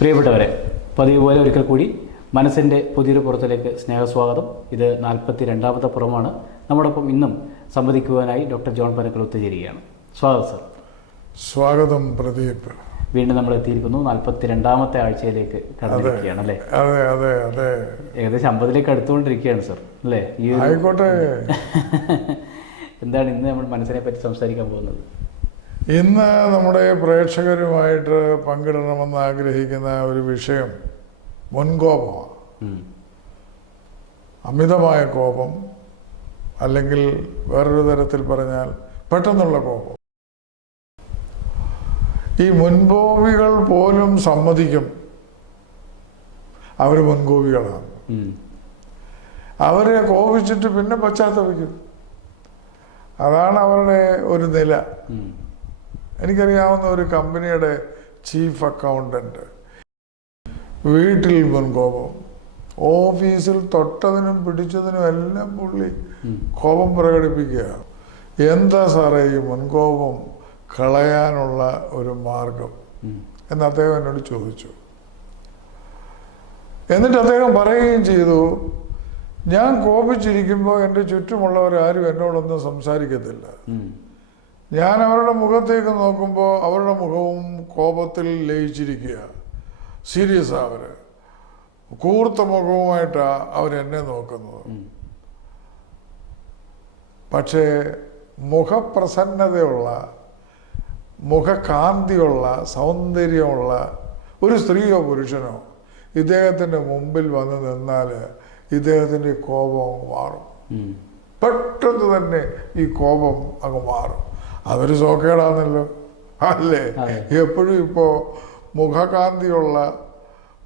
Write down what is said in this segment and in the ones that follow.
പ്രിയപ്പെട്ടവരെ പതിവ് പോലെ ഒരിക്കൽ കൂടി മനസ്സിന്റെ പുതിയൊരു പുറത്തിലേക്ക് സ്നേഹസ്വാഗതം. ഇത് നാൽപ്പത്തി രണ്ടാമത്തെ പുറമാണ്. നമ്മോടൊപ്പം ഇന്നും സംവദിക്കുവാനായി ഡോക്ടർ ജോൺ പനക്കൽ ഒത്തുചേരുകയാണ്. സ്വാഗതം സർ. സ്വാഗതം പ്രദീപ്. വീണ്ടും നമ്മൾ എത്തിയിരിക്കുന്നു. നാൽപ്പത്തി രണ്ടാമത്തെ ആഴ്ചയിലേക്ക് കടന്നിരിക്കുകയാണ് അല്ലേ? അതെ അതെ അതെ ഏകദേശം അമ്പതിലേക്ക് അടുത്തുകൊണ്ടിരിക്കുകയാണ് സർ അല്ലേ? ആയിക്കോട്ടെ. എന്താണ് ഇന്ന് നമ്മൾ മനസ്സിനെ പറ്റി സംസാരിക്കാൻ പോകുന്നത്? ഇന്ന് നമ്മുടെ പ്രേക്ഷകരുമായിട്ട് പങ്കിടണമെന്ന് ആഗ്രഹിക്കുന്ന ഒരു വിഷയം മുൻകോപമാണ്. അമിതമായ കോപം അല്ലെങ്കിൽ വേറൊരു തരത്തിൽ പറഞ്ഞാൽ പെട്ടെന്നുള്ള കോപം ഈ മുൻകോപികൾ പോലും സമ്മതിക്കും അവർ മുൻകോപികളാണ്. അവരെ കോപിച്ചിട്ട് പിന്നെ പശ്ചാത്തപിക്കും അതാണ് അവരുടെ ഒരു നില. എനിക്കറിയാവുന്ന ഒരു കമ്പനിയുടെ ചീഫ് അക്കൗണ്ടന്റ് വീട്ടിൽ മുൻകോപം ഓഫീസിൽ തൊട്ടതിനും പിടിച്ചതിനും എല്ലാം പുള്ളി കോപം പ്രകടിപ്പിക്കുക. എന്താ സാറേ ഈ മുൻകോപം കളയാനുള്ള ഒരു മാർഗം? എന്ന് അദ്ദേഹം എന്നോട് ചോദിച്ചു. എന്നിട്ട് അദ്ദേഹം പറയുകയും ചെയ്തു ഞാൻ കോപിച്ചിരിക്കുമ്പോൾ എന്റെ ചുറ്റുമുള്ളവരാരും എന്നോടൊന്നും സംസാരിക്കത്തില്ല. ഞാൻ അവരുടെ മുഖത്തേക്ക് നോക്കുമ്പോൾ അവരുടെ മുഖവും കോപത്തിൽ ലയിച്ചിരിക്കുക സീരിയസ് അവർ കൂർത്ത മുഖവുമായിട്ടാണ് അവരെന്നെ നോക്കുന്നത്. പക്ഷേ മുഖപ്രസന്നതയുള്ള മുഖകാന്തിയുള്ള സൗന്ദര്യമുള്ള ഒരു സ്ത്രീയോ പുരുഷനോ ഇദ്ദേഹത്തിന്റെ മുമ്പിൽ വന്ന് നിന്നാൽ ഇദ്ദേഹത്തിന്റെ കോപം മാറും. പെട്ടെന്ന് തന്നെ ഈ കോപം അങ്ങ് മാറും. അതൊരു സോക്കേടാണല്ലോ അല്ലേ? എപ്പോഴും ഇപ്പോൾ മുഖകാന്തിയുള്ള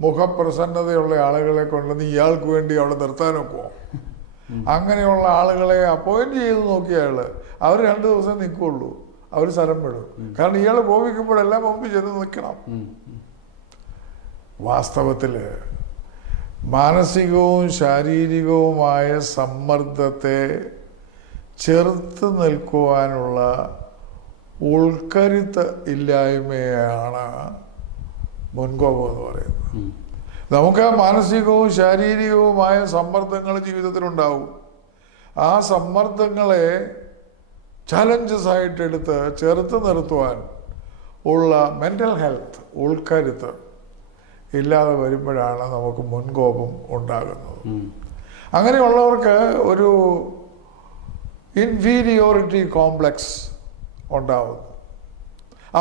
മുഖപ്രസന്നതയുള്ള ആളുകളെ കൊണ്ടുവന്ന് ഇയാൾക്ക് വേണ്ടി അവിടെ നിർത്താനൊക്കുമോ അങ്ങനെയുള്ള ആളുകളെ അപ്പോയിന്റ് ചെയ്ത് നോക്കിയാൽ അവർ രണ്ട് ദിവസം നിൽക്കുള്ളൂ അവർ സ്ഥലം വിടും. കാരണം ഇയാൾ കോപിക്കുമ്പോഴെല്ലാം മുമ്പ് ചെന്ന് നിൽക്കണം. വാസ്തവത്തിൽ മാനസികവും ശാരീരികവുമായ സമ്മർദ്ദത്തെ ചെറുത്ത് നിൽക്കുവാനുള്ള ഉൾക്കരുത്ത് ഇല്ലായ്മയാണ് മുൻകോപം എന്ന് പറയുന്നത്. നമുക്ക് മാനസികവും ശാരീരികവുമായ സമ്മർദ്ദങ്ങൾ ജീവിതത്തിലുണ്ടാവും. ആ സമ്മർദ്ദങ്ങളെ ചലഞ്ചസ് ആയിട്ടെടുത്ത് ചെറുത്ത് നിർത്തുവാൻ ഉള്ള മെന്റൽ ഹെൽത്ത് ഉൾക്കരുത്ത് ഇല്ലാതെ വരുമ്പോഴാണ് നമുക്ക് മുൻകോപം ഉണ്ടാകുന്നത്. അങ്ങനെയുള്ളവർക്ക് ഒരു ഇൻഫീരിയോറിറ്റി കോംപ്ലക്സ് ഉണ്ടാവുന്നു.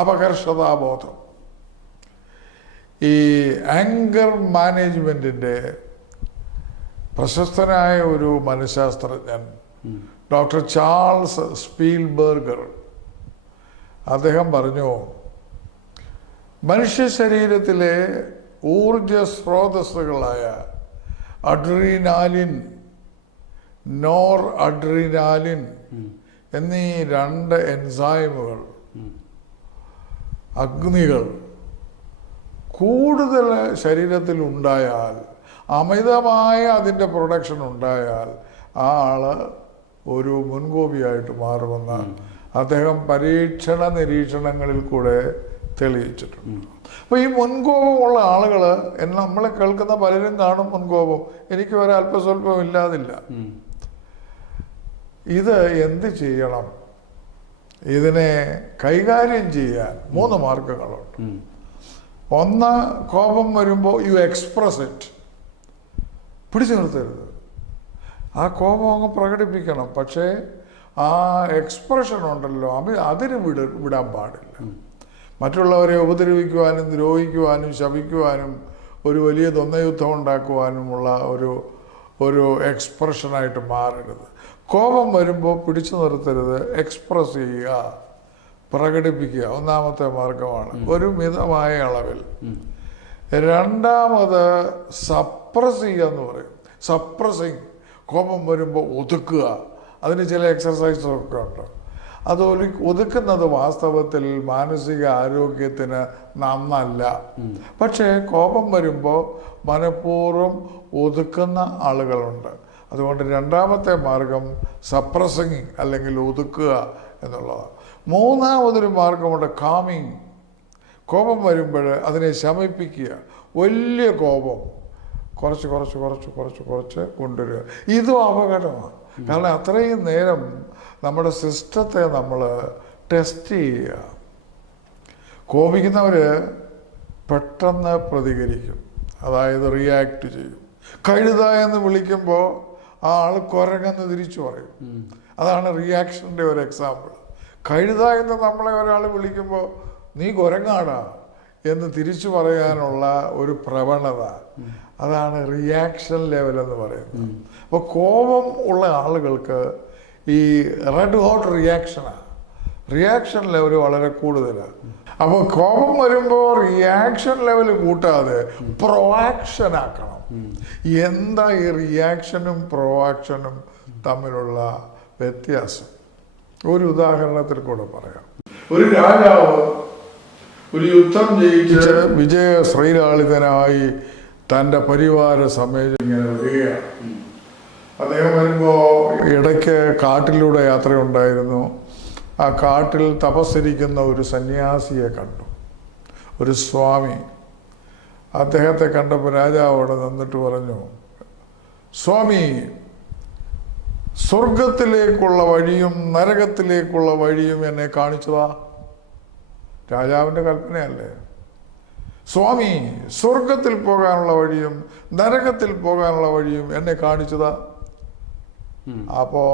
അപകർഷതാബോധം. ഈ ആങ്കർ മാനേജ്മെന്റിന്റെ പ്രശസ്തനായ ഒരു മനഃശാസ്ത്രജ്ഞൻ ഡോക്ടർ ചാൾസ് സ്പീൽബർഗർ അദ്ദേഹം പറഞ്ഞു മനുഷ്യ ശരീരത്തിലെ ഊർജ സ്രോതസ്സുകളായ അഡ്രീനാലിൻ നോർ അഡ്രീനാലിൻ. എന്നീ രണ്ട് എൻസൈമുകൾ അഗ്നികൾ കൂടുതൽ ശരീരത്തിൽ ഉണ്ടായാൽ അമിതമായ അതിന്റെ പ്രൊഡക്ഷൻ ഉണ്ടായാൽ ആ ആൾ ഒരു മുൻകോപിയായിട്ട് മാറുമെന്ന് അദ്ദേഹം പരീക്ഷണ നിരീക്ഷണങ്ങളിൽ കൂടെ തെളിയിച്ചിട്ടുണ്ട്. അപ്പോൾ ഈ മുൻകോപമുള്ള ആളുകൾ നമ്മൾ കേൾക്കുന്ന പലരും കാണും മുൻകോപം. എനിക്ക് വരെ അല്പസ്വല്പം ഇല്ലാതില്ല. ഇത് എന്ത് ചെയ്യണം? ഇതിനെ കൈകാര്യം ചെയ്യാൻ മൂന്ന് മാർഗങ്ങളുണ്ട്. ഒന്ന് കോപം വരുമ്പോൾ യു എക്സ്പ്രസ് ഇറ്റ് പിടിച്ചു നിർത്തരുത്. ആ കോപം അങ്ങ് പ്രകടിപ്പിക്കണം. പക്ഷേ ആ എക്സ്പ്രഷൻ ഉണ്ടല്ലോ അമി അതിന് വിട വിടാൻ പാടില്ല. മറ്റുള്ളവരെ ഉപദ്രവിക്കുവാനും ദ്രോഹിക്കുവാനും ശപിക്കുവാനും ഒരു വലിയ ദ്വന്ദ്വയുദ്ധം ഉണ്ടാക്കുവാനുമുള്ള ഒരു ഒരു എക്സ്പ്രഷനായിട്ട് മാറരുത്. കോപം വരുമ്പോൾ പിടിച്ചു നിർത്തരുത് എക്സ്പ്രസ് ചെയ്യുക പ്രകടിപ്പിക്കുക. ഒന്നാമത്തെ മാർഗമാണ്. ഒരു മിതമായ അളവിൽ. രണ്ടാമത് സപ്രസ് ചെയ്യുക എന്ന് പറയും. സപ്രസിങ് കോപം വരുമ്പോൾ ഒതുക്കുക. അതിന് ചില എക്സസൈസൊക്കെ ഉണ്ട്. അത് ഒരു ഒതുക്കുന്നത് വാസ്തവത്തിൽ മാനസിക ആരോഗ്യത്തിന് നന്നല്ല. പക്ഷേ കോപം വരുമ്പോൾ മനഃപൂർവം ഒതുക്കുന്ന ആളുകളുണ്ട്. അതുകൊണ്ട് രണ്ടാമത്തെ മാർഗം സപ്രസിങ് അല്ലെങ്കിൽ ഒതുക്കുക എന്നുള്ളതാണ്. മൂന്നാമതൊരു മാർഗമുണ്ട് കാമിങ് കോപം വരുമ്പോൾ അതിനെ ശമിപ്പിക്കുക. വലിയ കോപം. കുറച്ച് കുറച്ച് കുറച്ച് കുറച്ച് കുറച്ച് കൊണ്ടുവരിക. ഇതും അപകടമാണ്. കാരണം അത്രയും നേരം നമ്മുടെ സിസ്റ്റത്തെ നമ്മൾ ടെസ്റ്റ് ചെയ്യുക. കോപിക്കുന്നവർ പെട്ടെന്ന് പ്രതികരിക്കും. അതായത് റിയാക്ട് ചെയ്യും. കഴുത എന്ന് വിളിക്കുമ്പോൾ ആ ആൾ കുരങ്ങെന്ന് തിരിച്ചു പറയും. അതാണ് റിയാക്ഷന്റെ ഒരു എക്സാമ്പിൾ കഴുത എന്ന് നമ്മളെ ഒരാൾ വിളിക്കുമ്പോൾ നീ കുരങ്ങാടാ എന്ന് തിരിച്ചു പറയാനുള്ള ഒരു പ്രവണത. അതാണ് റിയാക്ഷൻ ലെവൽ എന്ന് പറയുന്നത്. അപ്പോൾ കോപം ഉള്ള ആളുകൾക്ക് ഈ റെഡ് ഹോട്ട് റിയാക്ഷനാണ് റിയാക്ഷൻ ലെവൽ വളരെ കൂടുതലാണ് അപ്പോൾ കോപം വരുമ്പോൾ റിയാക്ഷൻ ലെവൽ കൂട്ടാതെ പ്രൊവാക്ഷൻ ആക്കണം. എന്താ ഈ റിയാക്ഷനും പ്രൊവാക്ഷനും തമ്മിലുള്ള വ്യത്യാസം? ഒരു ഉദാഹരണത്തിൽ കൂടെ പറയാം. ഒരു രാജാവ് ഒരു യുദ്ധം ജയിച്ച് വിജയ ശ്രീലാളിതനായി തന്റെ പരിവാര സമേതം ഇങ്ങനെ വരികയാണ്. അദ്ദേഹം വരുമ്പോൾ ഇടയ്ക്ക് കാട്ടിലൂടെ യാത്രയുണ്ടായിരുന്നു. ആ കാട്ടിൽ തപസ്സിരിക്കുന്ന ഒരു സന്യാസിയെ കണ്ടു. ഒരു സ്വാമി അദ്ദേഹത്തെ കണ്ടപ്പോൾ രാജാവ് അവിടെ നിന്നിട്ട് പറഞ്ഞു സ്വാമി സ്വർഗത്തിലേക്കുള്ള വഴിയും നരകത്തിലേക്കുള്ള വഴിയും എന്നെ കാണിച്ചതാ. രാജാവിന്റെ കൽപ്പനയല്ലേ? സ്വാമി സ്വർഗത്തിൽ പോകാനുള്ള വഴിയും നരകത്തിൽ പോകാനുള്ള വഴിയും എന്നെ കാണിച്ചതാ. അപ്പോൾ അപ്പോ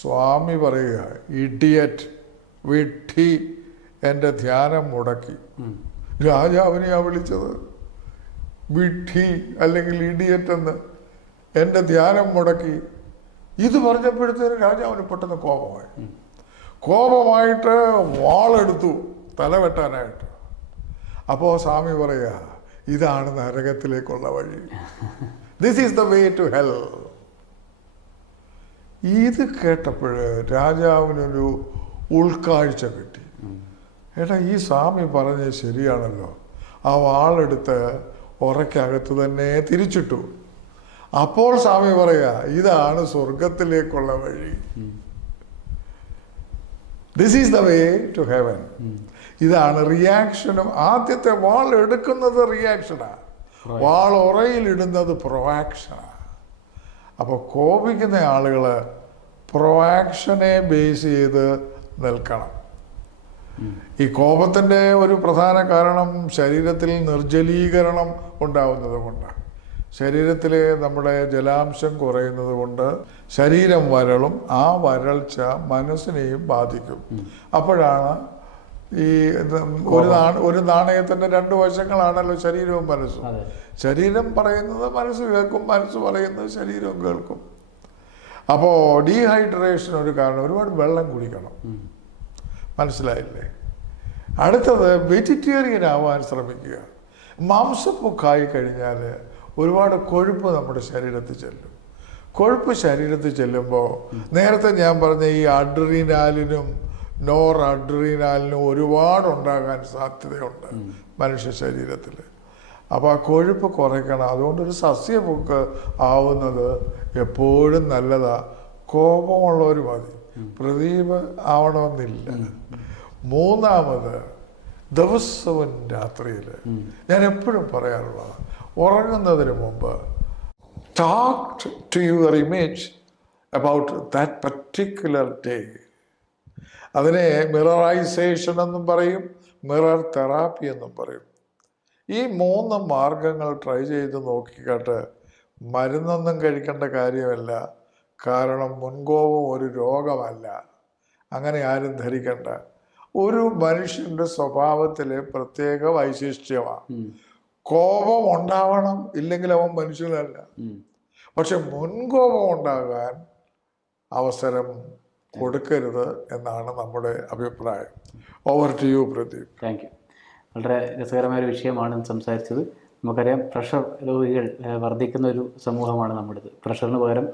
സ്വാമി പറയുക ഇഡിയറ്റ് വിട്ടി എന്റെ ധ്യാനം മുടക്കി. രാജാവിനെയാ വിളിച്ചത്. വിഡ്ഢി അല്ലെങ്കിൽ ഇഡിയറ്റ് എന്ന് എന്റെ ധ്യാനം മുടക്കി. ഇത് പറഞ്ഞപ്പോഴത്തേന് രാജാവിന് പെട്ടെന്ന് കോപമായി. കോപമായിട്ട് വാളെടുത്തു തല വെട്ടാനായിട്ട്. അപ്പോൾ സ്വാമി പറയുക ഇതാണ് നരകത്തിലേക്കുള്ള വഴി. This is the way to hell ഇത് കേട്ടപ്പോൾ രാജാവിനൊരു ഉൾക്കാഴ്ച കിട്ടി. എടാ ഈ സ്വാമി പറഞ്ഞത് ശരിയാണല്ലോ. ആ വാളെടുത്ത് ഉറക്കകത്ത് തന്നെ തിരിച്ചിട്ടു. അപ്പോൾ സ്വാമി പറയാ ഇതാണ് സ്വർഗത്തിലേക്കുള്ള വഴി. This is the way to heaven ഇതാണ് റിയാക്ഷനും ആദ്യത്തെ വാൾ എടുക്കുന്നത് റിയാക്ഷനാ വാൾ ഉറയിലിടുന്നത് പ്രൊവാക്ഷനാണ് അപ്പോൾ കോപിക്കുന്ന ആളുകൾ പ്രൊവാക്ഷനെ ബേസ് ചെയ്ത് നിൽക്കണം. ഈ കോപത്തിന്റെ ഒരു പ്രധാന കാരണം ശരീരത്തിൽ നിർജലീകരണം ഉണ്ടാവുന്നത് കൊണ്ടാണ് ശരീരത്തിലെ നമ്മുടെ ജലാംശം കുറയുന്നത് കൊണ്ട് ശരീരം വരളും ആ വരൾച്ച മനസ്സിനെയും ബാധിക്കും. അപ്പോഴാണ് ഈ ഒരു ഒരു നാണയത്തിന്റെ രണ്ട് വശങ്ങളാണല്ലോ ശരീരവും മനസ്സും. ശരീരം പറയുന്നത് മനസ്സ് കേൾക്കും മനസ്സ് പറയുന്നത് ശരീരവും കേൾക്കും. അപ്പോൾ ഡീഹൈഡ്രേഷൻ ഒരു കാരണം ഒരുപാട് വെള്ളം കുടിക്കണം. മനസ്സിലായില്ലേ? അടുത്തത് വെജിറ്റേറിയൻ ആവാൻ ശ്രമിക്കുക. മാംസപ്പൊക്കായി കഴിഞ്ഞാൽ ഒരുപാട് കൊഴുപ്പ് നമ്മുടെ ശരീരത്തിൽ ചെല്ലും. കൊഴുപ്പ് ശരീരത്തിൽ ചെല്ലുമ്പോൾ നേരത്തെ ഞാൻ പറഞ്ഞ ഈ അഡ്രീനാലിനും നോർ അഡ്രീനാലിനും ഒരുപാട് ഉണ്ടാകാൻ സാധ്യതയുണ്ട് മനുഷ്യ ശരീരത്തിൽ. അപ്പോൾ ആ കൊഴുപ്പ് കുറയ്ക്കണം. അതുകൊണ്ട് ഒരു സസ്യപ്പൊക്ക് ആവുന്നത് എപ്പോഴും നല്ലതാണ് കോപമുള്ളവർ മതി. പ്രദീപ് ആവണമെന്നില്ല മൂന്നാമത് ദിവസവും രാത്രിയിൽ ഞാൻ എപ്പോഴും പറയാറുള്ളത് ഉറങ്ങുന്നതിന് മുമ്പ് talk to your image about that particular day അതിനെ മിററൈസേഷൻ എന്നും പറയും മിറർ തെറാപ്പി എന്നും പറയും. ഈ മൂന്ന് മാർഗങ്ങൾ ട്രൈ ചെയ്ത് നോക്കിക്കാട്ട് മരുന്നൊന്നും കഴിക്കേണ്ട കാര്യമല്ല. കാരണം മുൻകോപം ഒരു രോഗമല്ല. അങ്ങനെ ആരും ധരിക്കണ്ട. ഒരു മനുഷ്യന്റെ സ്വഭാവത്തിലെ പ്രത്യേക വൈശിഷ്ട്യമാണ് കോപം ഉണ്ടാവണം ഇല്ലെങ്കിൽ അവൻ മനുഷ്യനല്ല. പക്ഷെ മുൻകോപം ഉണ്ടാകാൻ അവസരം കൊടുക്കരുത് എന്നാണ് നമ്മുടെ അഭിപ്രായം. Over to you Pradeep. Thank you വളരെ രസകരമായ ഒരു വിഷയമാണ് സംസാരിച്ചത്. നമുക്കറിയാം പ്രഷർ രോഗികൾ വർദ്ധിക്കുന്ന ഒരു സമൂഹമാണ് നമ്മുടേത്. പ്രഷറിന് പകരം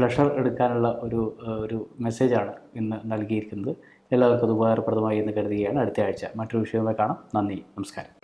പ്ലഷർ എടുക്കാനുള്ള ഒരു ഒരു മെസ്സേജാണ് ഇന്ന് നൽകിയിരിക്കുന്നത്. എല്ലാവർക്കും അത് ഉപകാരപ്രദമായി എന്ന് കരുതുകയാണ്. അടുത്ത ആഴ്ച മറ്റൊരു വിഷയവുമായി കാണാം. നന്ദി. നമസ്കാരം.